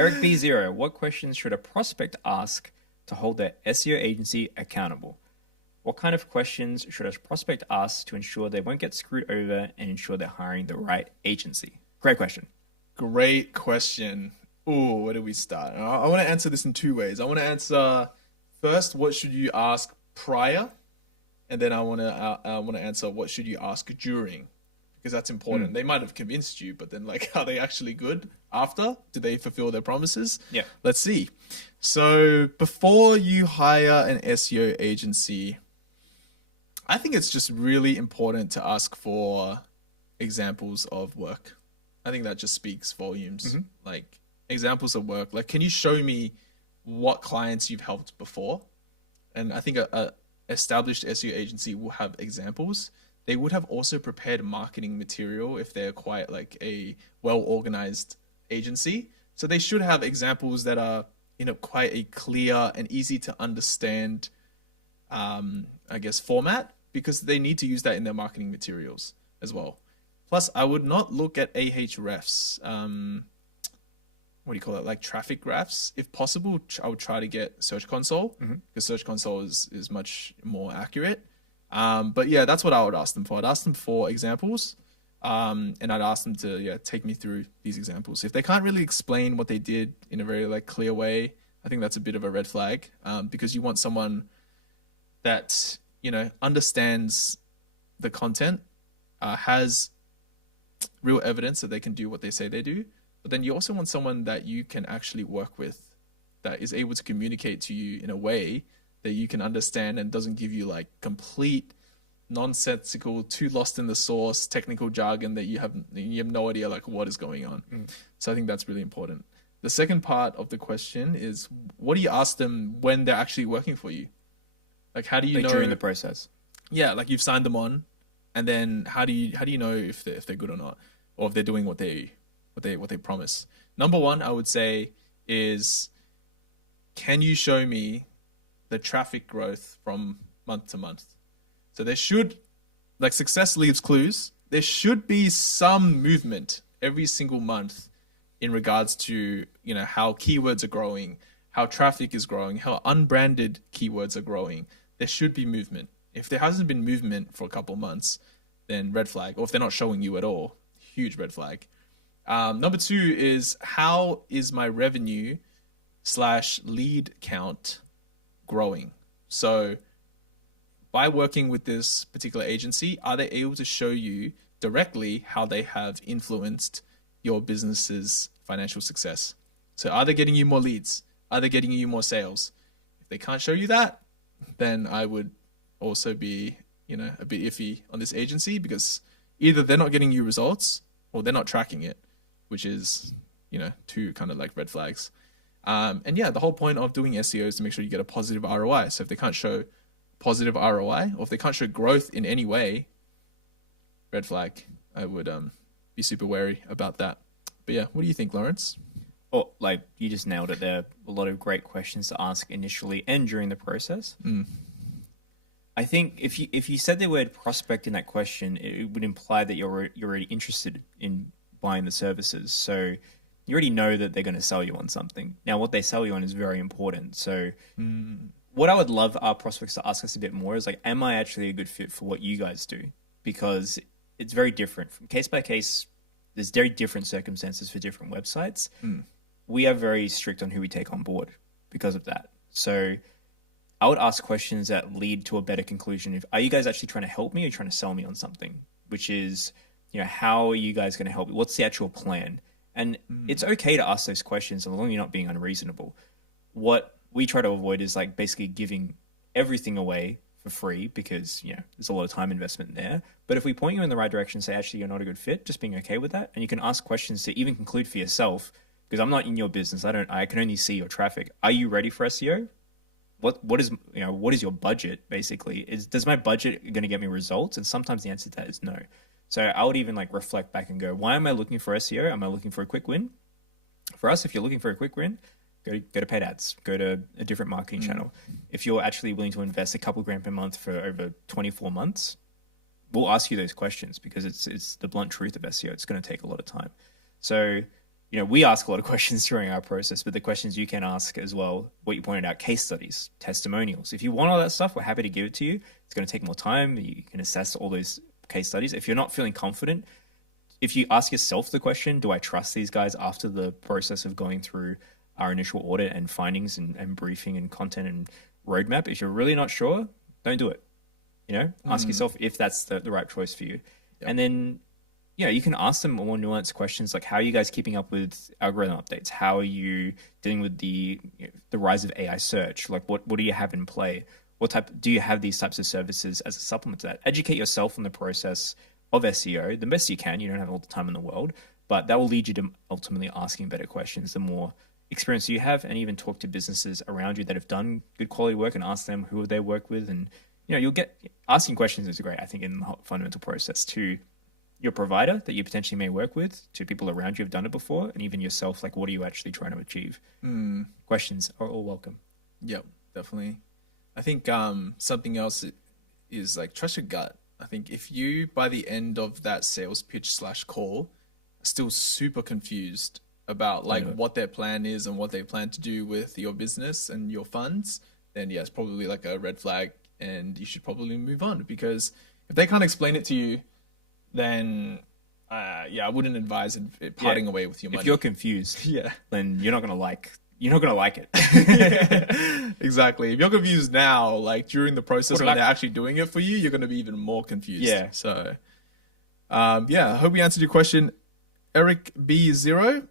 Eric B0, what questions should a prospect ask to hold their SEO agency accountable? What kind of questions should a prospect ask to ensure they won't get screwed over and ensure they're hiring the right agency? Great question. Great question. Ooh, where do we start? I want to answer this in two ways. I want to answer first, what should you ask prior? And then I want to answer what should you ask during, because that's important. They might have convinced you, but then like, are they actually good after? Do they fulfill their promises? Yeah. Let's see. So before you hire an SEO agency, I think it's just really important to ask for examples of work. I think that just speaks volumes. Like examples of work. Like, can you show me what clients you've helped before? And I think a established SEO agency will have examples. They would have also prepared marketing material if they're quite like a well-organized agency. So they should have examples that are, quite a clear and easy to understand, I guess, format, because they need to use that in their marketing materials as well. Plus, I would not look at Ahrefs. What do you call it? Like traffic graphs. If possible, I would try to get Search Console, because Search Console is much more accurate. But yeah, that's what I would ask them for. I'd ask them for examples, and I'd ask them to take me through these examples. If they can't really explain what they did in a very like clear way, I think that's a bit of a red flag, because you want someone that understands the content, has real evidence that they can do what they say they do. But then you also want someone that you can actually work with, that is able to communicate to you in a way that you can understand and doesn't give you like complete nonsensical, too lost in the sauce technical jargon that you have no idea like what is going on. So I think that's really important. The second part of the question is, what do you ask them when they're actually working for you? Like, how do you know during the process? Yeah, like you've signed them on, and then how do you know if they're good or not, or if they're doing what they promise? Number one, I would say, is, can you show me the traffic growth from month to month? So there should, like, success leaves clues. There should be some movement every single month in regards to how keywords are growing, how traffic is growing, how unbranded keywords are growing. There should be movement. If there hasn't been movement for a couple of months, then red flag. Or if they're not showing you at all, huge red flag. Number two is, how is my revenue / lead count growing? So by working with this particular agency, are they able to show you directly how they have influenced your business's financial success? So are they getting you more leads? Are they getting you more sales? If they can't show you that, then I would also be, a bit iffy on this agency, because either they're not getting you results or they're not tracking it, which is, two kind of like red flags. And yeah, the whole point of doing SEO is to make sure you get a positive ROI. So if they can't show positive ROI, or if they can't show growth in any way, red flag. I would be super wary about that. But yeah, what do you think, Lawrence? Oh, like you just nailed it there. A lot of great questions to ask initially and during the process. I think if you said the word prospect in that question, it would imply that you're already interested in buying the services. So you already know that they're going to sell you on something. Now, what they sell you on is very important. So what I would love our prospects to ask us a bit more is like, am I actually a good fit for what you guys do? Because it's very different from case by case. There's very different circumstances for different websites. We are very strict on who we take on board because of that. So I would ask questions that lead to a better conclusion. Are you guys actually trying to help me, or trying to sell me on something? Which is, how are you guys going to help me? What's the actual plan? And it's okay to ask those questions as long as you're not being unreasonable. What we try to avoid is like basically giving everything away for free, because there's a lot of time investment there. But if we point you in the right direction, say actually you're not a good fit, just being okay with that, and you can ask questions to even conclude for yourself, because I'm not in your business. I can only see your traffic. Are you ready for SEO? What is your budget? Basically, does my budget going to get me results? And sometimes the answer to that is no. So I would even like reflect back and go, why am I looking for SEO? Am I looking for a quick win? For us, if you're looking for a quick win, go to paid ads, go to a different marketing channel. If you're actually willing to invest a couple grand per month for over 24 months, we'll ask you those questions, because it's the blunt truth of SEO. It's going to take a lot of time. So we ask a lot of questions during our process, but the questions you can ask as well, what you pointed out, case studies, testimonials. If you want all that stuff, we're happy to give it to you. It's going to take more time. You can assess all those case studies. If you're not feeling confident, if you ask yourself the question, do I trust these guys after the process of going through our initial audit and findings and briefing and content and roadmap? If you're really not sure, don't do it. Ask yourself if that's the right choice for you. Yep. And then, you can ask them more nuanced questions like, how are you guys keeping up with algorithm updates? How are you dealing with the rise of AI search? Like, what do you have in play? Do you have these types of services as a supplement to that? Educate yourself on the process of SEO the best you can. You don't have all the time in the world, but that will lead you to ultimately asking better questions the more experience you have, and even talk to businesses around you that have done good quality work and ask them who they work with. And you'll get asking questions is great, I think, in the fundamental process to your provider that you potentially may work with, to people around you who've done it before, and even yourself, like, what are you actually trying to achieve? Questions are all welcome. Yep, definitely. I think something else is like, trust your gut. I think if you, by the end of that sales pitch / call, are still super confused about what their plan is and what they plan to do with your business and your funds, then yeah, it's probably like a red flag, and you should probably move on. Because if they can't explain it to you, then I wouldn't advise parting away with your money. If you're confused, then you're not gonna like it. Exactly. If you're confused now, like during the process when they're actually doing it for you, you're gonna be even more confused. Yeah. So I hope we answered your question. Eric B0,